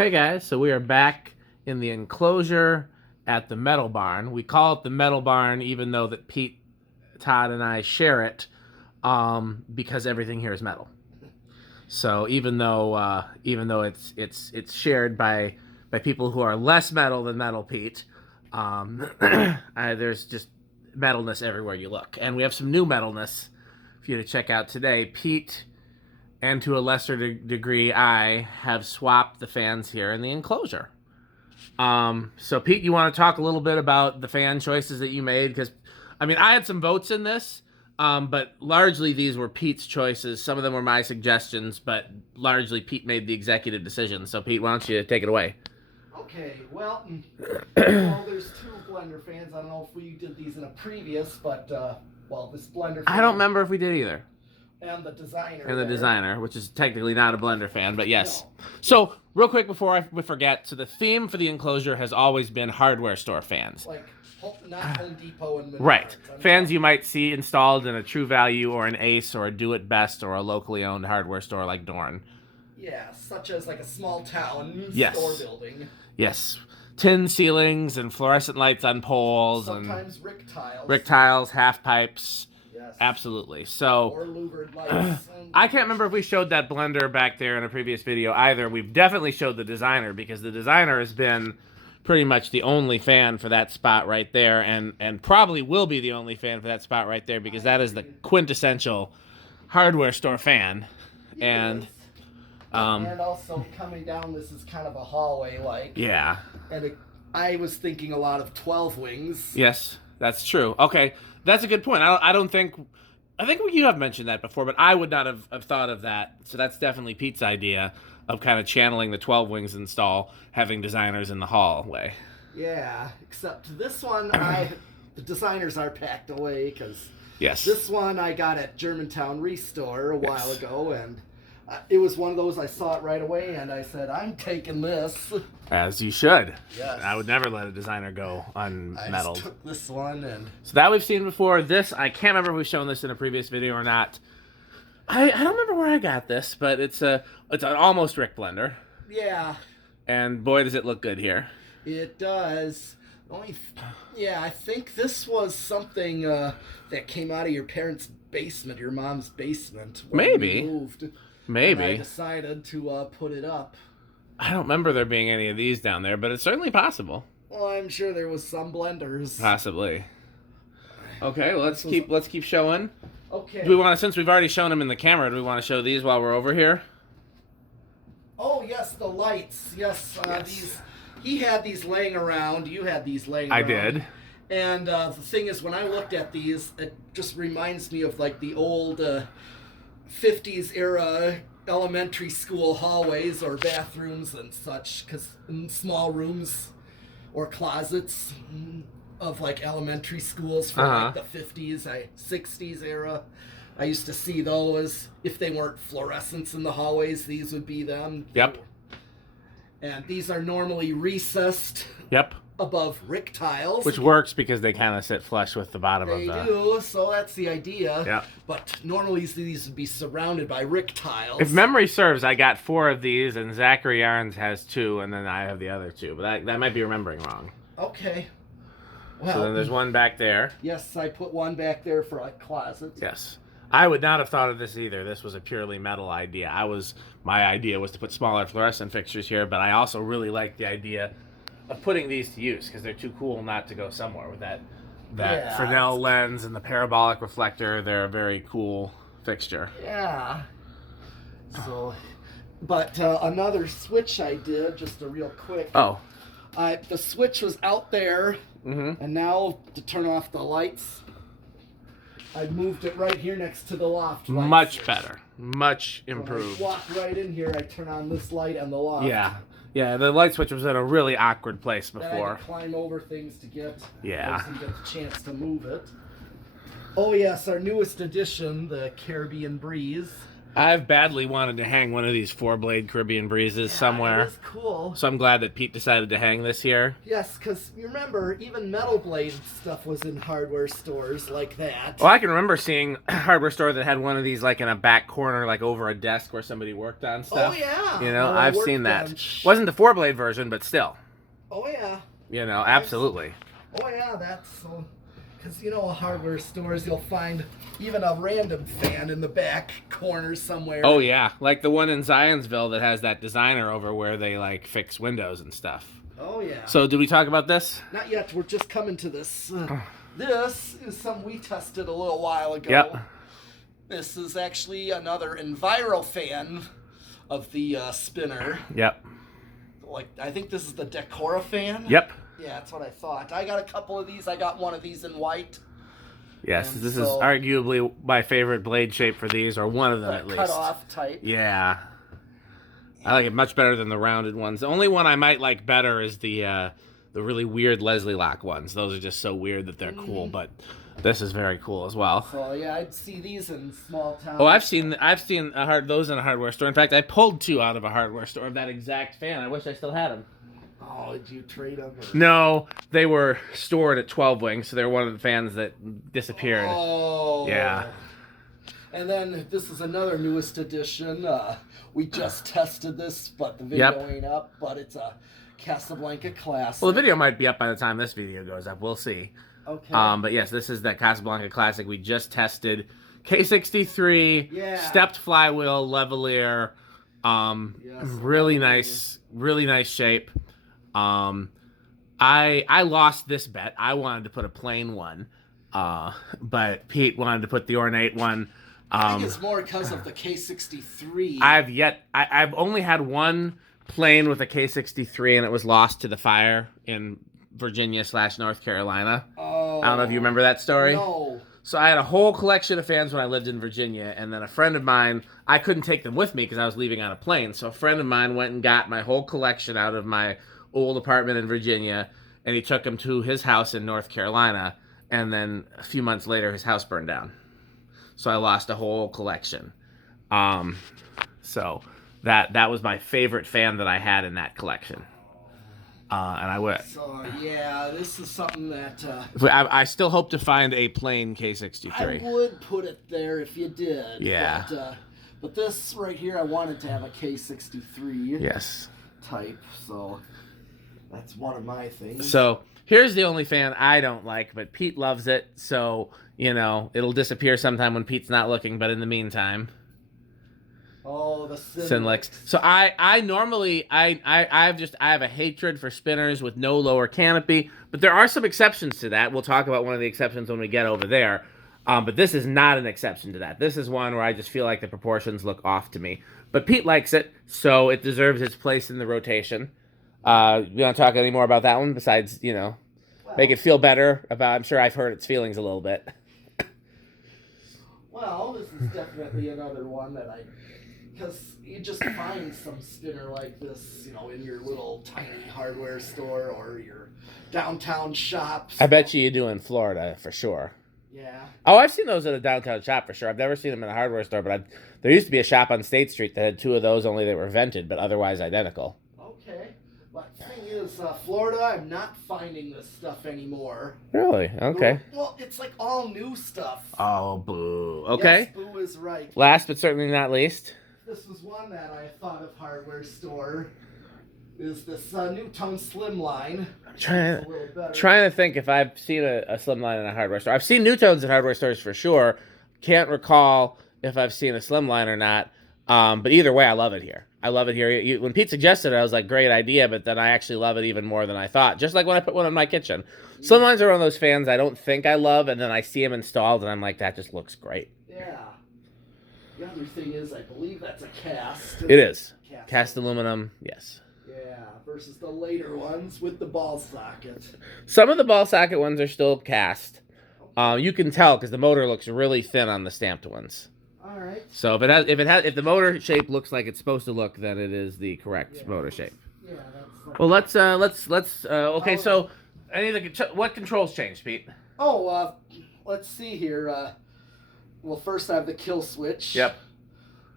Hey guys, so we are back in the enclosure at the metal barn. We call it the metal barn even though that Pete, Todd, and I share it because everything here is metal. So even though it's shared by people who are less metal than Metal Pete, there's just metalness everywhere you look. And we have some new metalness for you to check out today. Pete, and to a lesser degree, I have swapped the fans here in the enclosure. So Pete, you want to talk a little bit about the fan choices that you made? Because, I mean, I had some votes in this, but largely these were Pete's choices. Some of them were my suggestions, but largely Pete made the executive decision. So Pete, why don't you take it away? Okay, well, there's two blender fans. I don't know if we did these in a previous, but, this blender fan. I don't remember if we did either. And the designer. And the designer, which is technically not a blender fan, but yes. No. So, real quick before we forget, so the theme for the enclosure has always been hardware store fans. Like, not Home Depot and Menards. Right. Fans you might see installed in a True Value or an Ace or a Do It Best or a locally owned hardware store like Dorn. Yeah, such as like a small town Yes. store building. Yes. Tin ceilings and fluorescent lights on poles. Sometimes and Rick tiles. Rick tiles, half pipes. Yes. Absolutely. So, or louvered lights. I can't remember if we showed that blender back there in a previous video either. We've definitely showed the designer because the designer has been pretty much the only fan for that spot right there, and probably will be the only fan for that spot right there because that is the quintessential hardware store fan. And also coming down, this is kind of a hallway, like. Yeah. And I was thinking a lot of 12 wings. Yes, that's true. Okay, that's a good point. I think you have mentioned that before, but I would not have thought of that. So that's definitely Pete's idea of kind of channeling the 12 wings install, having designers in the hallway. Yeah, except this one, the designers are packed away because yes, this one I got at Germantown Restore a while ago, and it was one of those I saw it right away, and I said, I'm taking this. As you should. Yes. I would never let a designer go unmetaled. I just took this one, and so that we've seen before. This, I can't remember if we've shown this in a previous video or not. I don't remember where I got this, but it's an almost Rick blender. Yeah. And boy, does it look good here. It does. I think this was something that came out of your parents' basement, your mom's basement. Maybe. We moved. Maybe. And I decided to put it up. I don't remember there being any of these down there, but it's certainly possible. Well, I'm sure there was some blenders. Possibly. Okay, well, let's keep showing. Okay. Do we want to, since we've already shown them in the camera, do we want to show these while we're over here? Oh yes, the lights. Yes, these. He had these laying around. You had these laying around. I did. And the thing is, when I looked at these, it just reminds me of like the old 50s era elementary school hallways or bathrooms and such, because in small rooms or closets of like elementary schools from like the 50s, 60s era. I used to see those. If they weren't fluorescents in the hallways, these would be them. Yep. And these are normally recessed. Yep. Above Rick tiles. Which works because they kind of sit flush with the bottom of the... They do, so that's the idea. Yep. But normally these would be surrounded by Rick tiles. If memory serves, I got 4 of these, and Zachary Arns has 2, and then I have the other 2. But that might be remembering wrong. Okay. Well, so then there's one back there. Yes, I put one back there for a closet. Yes. I would not have thought of this either. This was a purely metal idea. My idea was to put smaller fluorescent fixtures here, but I also really like the idea of putting these to use because they're too cool not to go somewhere with that Fresnel lens and the parabolic reflector. They're a very cool fixture. Yeah. So, but another switch I did, just a real quick. Oh. The switch was out there, and now to turn off the lights, I moved it right here next to the loft. Much better. Much improved. When I walk right in here, I turn on this light and the loft. Yeah. Yeah, the light switch was in a really awkward place before. I had to climb over things to get yeah. To get the chance to move it. Oh yes, our newest addition, the Caribbean Breeze. I've badly wanted to hang one of these 4-blade Caribbean Breezes somewhere. It is cool. So I'm glad that Pete decided to hang this here. Yes, because you remember, even metal blade stuff was in hardware stores like that. Well, I can remember seeing a hardware store that had one of these like in a back corner, like over a desk where somebody worked on stuff. Oh, yeah. You know, Or a I've seen that. workbench. Wasn't the 4-blade version, but still. Oh, yeah. You know, absolutely. Oh, yeah, that's so... Because, you know, hardware stores, you'll find even a random fan in the back corner somewhere. Oh, yeah. Like the one in Zionsville that has that designer over where they, like, fix windows and stuff. Oh, yeah. So, did we talk about this? Not yet. We're just coming to this. This is something we tested a little while ago. Yep. This is actually another Enviro fan of the spinner. Yep. Like, I think this is the Decora fan. Yep. Yeah, that's what I thought. I got a couple of these. I got one of these in white. Yes, And this so- is arguably my favorite blade shape for these, or one of them at least. Cut off type. Yeah. I like it much better than the rounded ones. The only one I might like better is the really weird Leslie lock ones. Those are just so weird that they're cool, but this is very cool as well. So yeah, I'd see these in small towns. Oh, I've seen those in a hardware store. In fact, I pulled 2 out of a hardware store of that exact fan. I wish I still had them. Oh, did you trade them? Or... No, they were stored at 12 Wing, so they're one of the fans that disappeared. Oh. Yeah. And then this is another newest edition. We just tested this, but the video ain't up. But it's a Casablanca Classic. Well, the video might be up by the time this video goes up. We'll see. Okay. But yes, this is that Casablanca Classic we just tested. K63, stepped flywheel, lavalier. Really nice shape. I lost this bet. I wanted to put a plain one, but Pete wanted to put the ornate one. I think it's more because of the K63. I've only had one plain with a K63, and it was lost to the fire in Virginia/North Carolina. Oh. I don't know if you remember that story. No. So I had a whole collection of fans when I lived in Virginia, and then a friend of mine, I couldn't take them with me because I was leaving on a plane. So a friend of mine went and got my whole collection out of my old apartment in Virginia, and he took them to his house in North Carolina, and then a few months later, his house burned down. So I lost a whole collection. So that was my favorite fan that I had in that collection. And I would. So yeah, this is something that I still hope to find a plain K63. I would put it there if you did. Yeah. But this right here, I wanted to have a K63 Yes. type, so that's one of my things. So here's the only fan I don't like, but Pete loves it. So, you know, it'll disappear sometime when Pete's not looking, but in the meantime. Oh, the Sinlex. So I normally I have a hatred for spinners with no lower canopy, but there are some exceptions to that. We'll talk about one of the exceptions when we get over there. But this is not an exception to that. This is one where I just feel like the proportions look off to me. But Pete likes it, so it deserves its place in the rotation. You want to talk any more about that one besides, you know, make it feel better about? I'm sure I've hurt its feelings a little bit. Well, this is definitely another one that because you just find some spinner like this, you know, in your little tiny hardware store or your downtown shops. I bet you do in Florida for sure. Yeah. Oh, I've seen those at a downtown shop for sure. I've never seen them in a hardware store, but there used to be a shop on State Street that had 2 of those, only they were vented, but otherwise identical. Okay. But the thing is, Florida, I'm not finding this stuff anymore. Really? Okay. Well, it's like all new stuff. Oh, boo. Okay. Yes, boo is right. Last but certainly not least. This was one that I thought of hardware store. Is this new tone slimline? I'm trying to think if I've seen a slimline in a hardware store. I've seen new tones at hardware stores for sure. Can't recall if I've seen a slimline or not. But either way, I love it here. I love it here. When Pete suggested it, I was like, great idea, but then I actually love it even more than I thought. Just like when I put one in my kitchen. Slimlines are one of those fans I don't think I love, and then I see them installed, and I'm like, that just looks great. Yeah. The other thing is, I believe that's a cast. It is. Cast aluminum, yes. Yeah, versus the later ones with the ball socket. Some of the ball socket ones are still cast. You can tell because the motor looks really thin on the stamped ones. All right. So if the motor shape looks like it's supposed to look, then it is the correct motor shape. Yeah, that's. Like... Well, let's. Okay, so what controls changed, Pete? Oh, let's see here. Well, first I have the kill switch. Yep.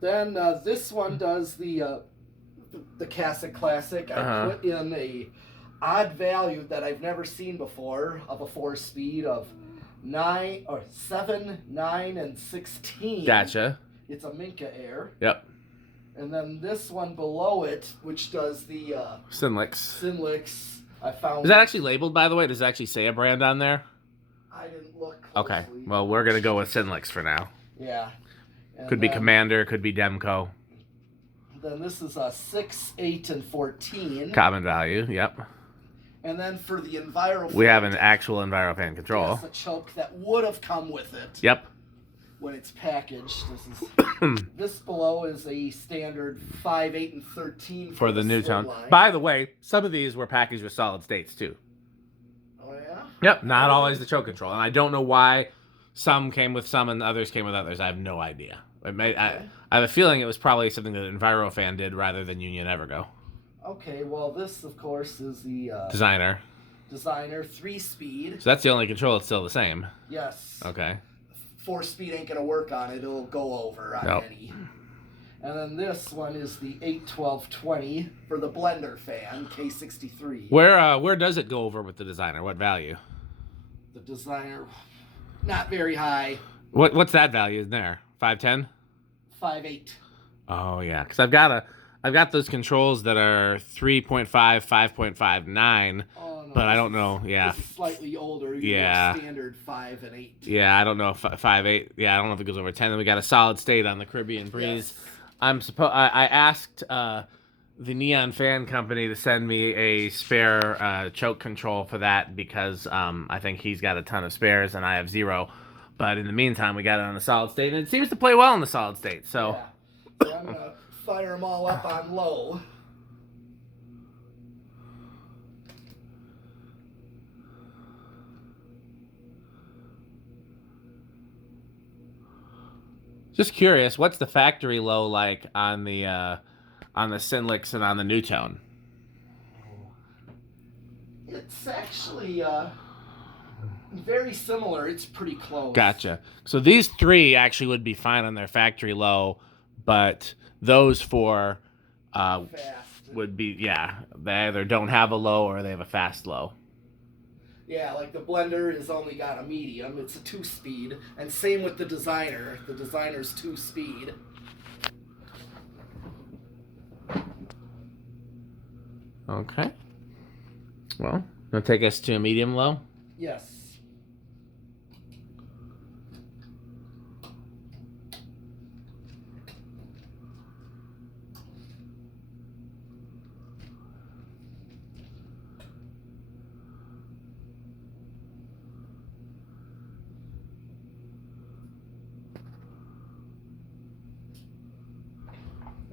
Then this one does the Casa Classic. I put in a odd value that I've never seen before of a 4-speed of 7, 9, and 16. Gotcha. It's a Minka Air. Yep. And then this one below it, which does the Sinlix, I found. Is that actually labeled, by the way? Does it actually say a brand on there? I didn't look closely. Okay. Well, we're gonna go with Sinlix for now. Yeah. And could be Commander, could be Demco. Then this is a 6, 8, and 14. Common value. Yep. And then for the Enviro, we have an actual EnviroFan control. It's a choke that would have come with it. Yep. When it's packaged, this below is a standard 5, 8, and 13 for the new tone. By the way, some of these were packaged with solid states too. Oh yeah. Yep. Not always the choke control, and I don't know why some came with some and others came with others. I have no idea. I have a feeling it was probably something that EnviroFan did rather than Union Evergo. Okay. Well, this of course is the Designer 3-speed. So that's the only control. It's still the same. Yes. Okay. 4-speed ain't gonna work on it. It'll go over on any. And then this one is the 81220 for the blender fan K63. Where does it go over with the Designer? What value? The Designer, not very high. What's that value in there? 510? 5.8. Oh yeah, because I've got those controls that are 3.5, 5.59. Oh, no, but I don't know. Yeah. This is slightly older. Yeah. Standard 5 and 8. Yeah, I don't know if 5.8. Yeah, I don't know if it goes over 10. Then we got a solid state on the Caribbean Breeze. Yes. I asked the Neon Fan Company to send me a spare choke control for that because I think he's got a ton of spares and I have 0. But in the meantime, we got it on the solid state, and it seems to play well in the solid state. So, I'm gonna fire them all up on low. just curious, what's the factory low like on the Sinlix and on the New Tone? It's actually very similar. It's pretty close. Gotcha. So these 3 actually would be fine on their factory low, but those 4 fast would be, they either don't have a low or they have a fast low. Yeah, like the blender has only got a medium. It's a 2-speed, and same with the Designer. The Designer's 2-speed. Okay. Well, gonna take us to a medium low? Yes.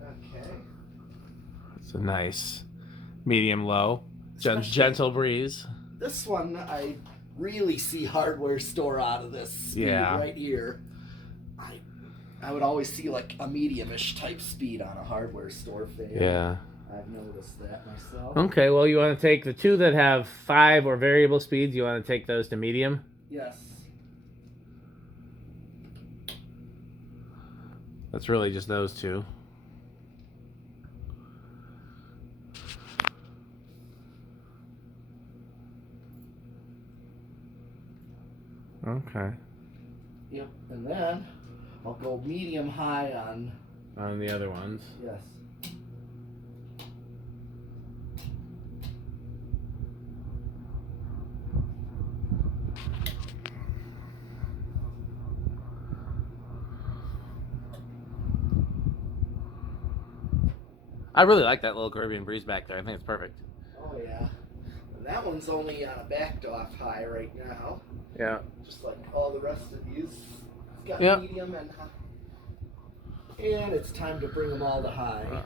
Okay. It's a nice medium low. Gentle breeze. This one, I really see hardware store out of this speed right here. I would always see like a medium-ish type speed on a hardware store fan. Yeah. I've noticed that myself. Okay, well, you want to take the 2 that have 5 or variable speeds, you want to take those to medium? Yes. That's really just those 2. Okay. Yep, and then I'll go medium high on the other ones. Yes. I really like that little Caribbean Breeze back there. I think it's perfect. Oh yeah. And that one's only on a backed off high right now. Yeah. Just like all the rest of these. It's got medium and high. And it's time to bring them all to high.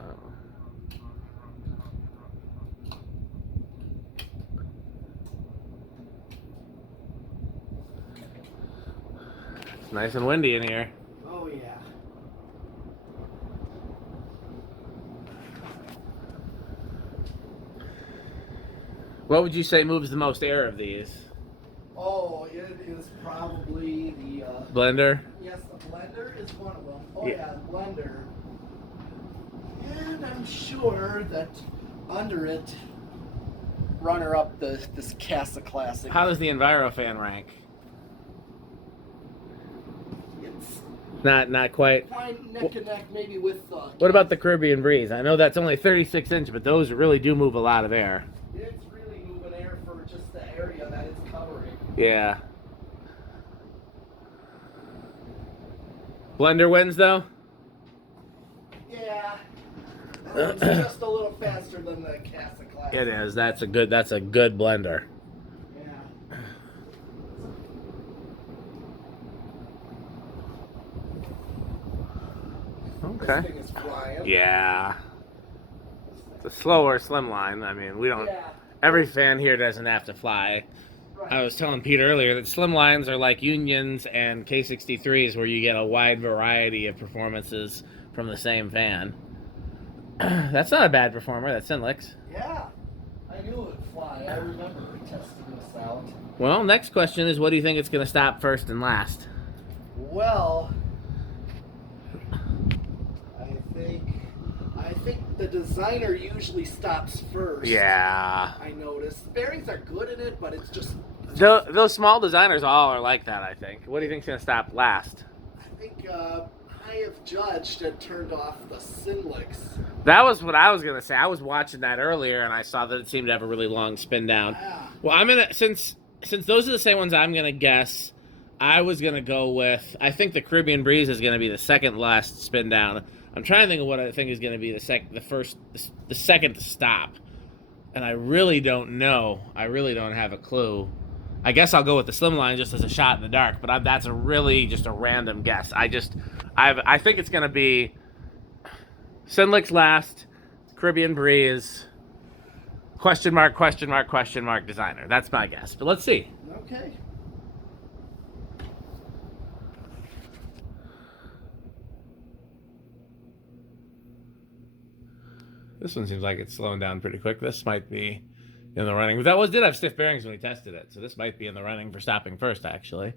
It's nice and windy in here. Oh yeah. What would you say moves the most air of these? Oh, it is probably the blender? Yes, the blender is one of them. Oh yeah, the blender. sure that under it, runner up this Casa Classic. How does the Enviro fan rank? It's Not quite. fine neck and neck, maybe with. What about the Caribbean Breeze? I know that's only 36 inch, but those really do move a lot of air. It's really moving air for just the area that it's covering. Yeah. Blender wins though? Yeah. It's just a little faster than the Casa Classic. It is. That's a good blender. Yeah. Okay. This thing is flying. Yeah. It's a slower slimline. I mean, we don't. Yeah. Every fan here doesn't have to fly. Right. I was telling Pete earlier that slimlines are like Unions and K63s, where you get a wide variety of performances from the same fan. That's not a bad performer. That's Sinlix. Yeah. I knew it would fly. I remember testing this out. Well, next question is, what do you think it's going to stop first and last? Well, I think the designer usually stops first. Yeah. I noticed. Bearings are good in it, but it's just. Those small designers all are like that, I think. What do you think's going to stop last? I think I have judged and turned off the Sinlix. That was what I was going to say. I was watching that earlier, and I saw that it seemed to have a really long spin down. Yeah. Well, I'm going to, since those are the same ones I'm going to guess, I was going to go with, I think the Caribbean Breeze is going to be the second last spin down. I'm trying to think of what I think is going to be the second to stop. And I really don't know. I really don't have a clue. I guess I'll go with the slimline just as a shot in the dark, but that's really just a random guess. I think it's going to be Sinlix last, Caribbean Breeze, question mark, designer. That's my guess. But let's see. Okay. This one seems like it's slowing down pretty quick. This might be in the running. But did have stiff bearings when we tested it, so this might be in the running for stopping first, actually.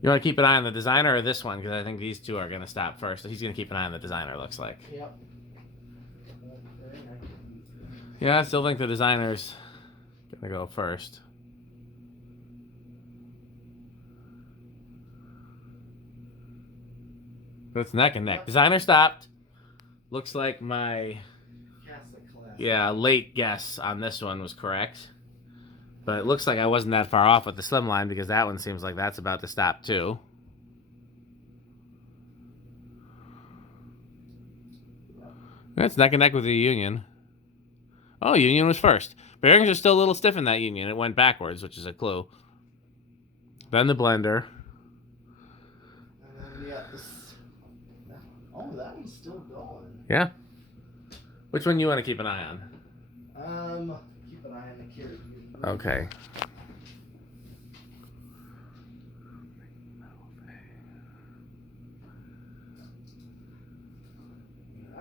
You want to keep an eye on the designer or this one? Because I think these two are going to stop first. So he's going to keep an eye on the designer, looks like. Yep. Yeah, I still think the designer's going to go first. But it's neck and neck. Designer stopped. Looks like my late guess on this one was correct. But it looks like I wasn't that far off with the slimline, because that one seems like that's about to stop too. It's neck and neck with the Union. Oh, Union was first. Bearings are still a little stiff in that Union. It went backwards, which is a clue. Then the blender. And then, oh, that one's still going. Yeah. Which one you want to keep an eye on? Keep an eye on the Caribbean. Okay.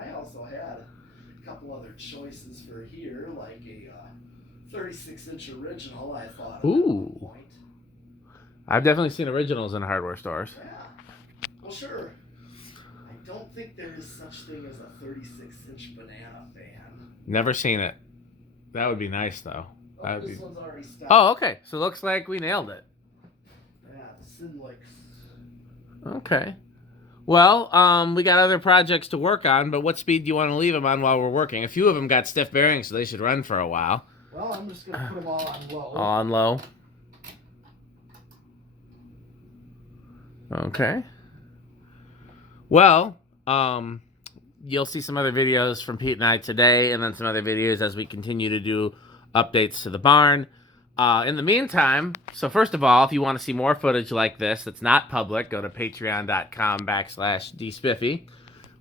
I also had a couple other choices for here, like a 36-inch original. I thought. Ooh. At one point. I've definitely seen originals in hardware stores. Yeah. Well, sure. I don't think there is such thing as a 36-inch banana fan. Never seen it. That would be nice, though. Oh, this one's already stopped. Oh, okay. So it looks like we nailed it. Yeah, the Sinlix. Okay. Well, we got other projects to work on, but what speed do you want to leave them on while we're working? A few of them got stiff bearings, so they should run for a while. Well, I'm just going to put them all on low. All on low. Okay. Well, you'll see some other videos from Pete and I today, and then some other videos as we continue to do updates to the barn. In the meantime, so first of all, if you want to see more footage like this that's not public, go to patreon.com/dspiffy.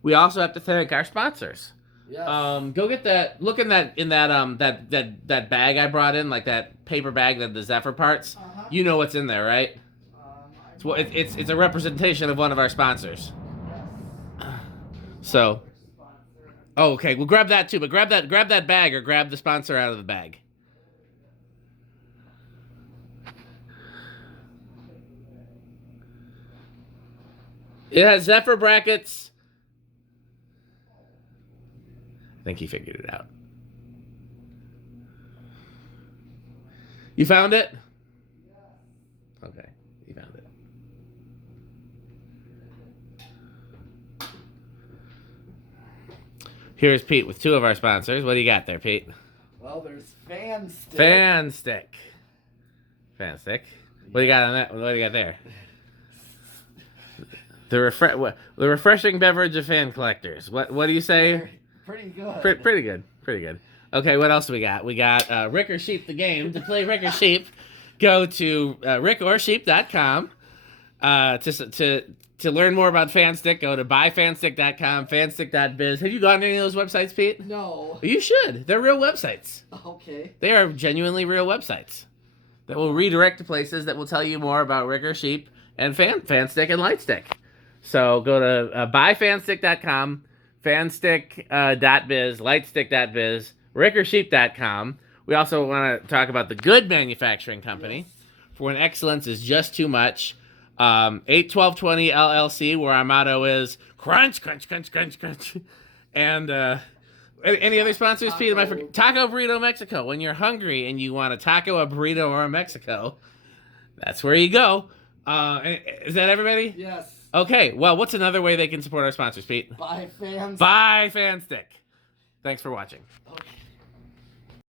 We also have to thank our sponsors. Yes. Go get that. Look in that that bag I brought in, like that paper bag that the Zephyr parts. Uh-huh. You know what's in there, right? It's a representation of one of our sponsors. Yes. So, oh, okay. Well, grab that too, but grab that bag or grab the sponsor out of the bag. It has Zephyr brackets. I think he figured it out. You found it? Okay, you found it. Here's Pete with two of our sponsors. What do you got there, Pete? Well, there's Fan Stick. Fan Stick. Fan Stick. What do you got on that? What do you got there? The refreshing beverage of fan collectors. What do you say? Pretty good. Pretty good. Pretty good. Okay, what else do we got? We got Rick or Sheep the game. To play Rick or Sheep, go to rickorsheep.com. To learn more about Fanstick, go to buyfanstick.com, fanstick.biz. Have you gone to any of those websites, Pete? No. You should. They're real websites. Okay. They are genuinely real websites that will redirect to places that will tell you more about Rick or Sheep and Fanstick and Lightstick. So go to buyfanstick.com, fanstick.biz, lightstick.biz, rickorsheep.com. We also want to talk about the Good Manufacturing Company, Yes. for when excellence is just too much. 81220 LLC, where our motto is crunch, crunch, crunch, crunch, crunch. And any other sponsors, Pete? Am I forgetting? Taco Burrito Mexico. When you're hungry and you want a taco, a burrito, or a Mexico, that's where you go. Is that everybody? Yes. Okay, well, what's another way they can support our sponsors, Pete? Buy Fan Stick. Buy Fanstick. Thanks for watching. Okay.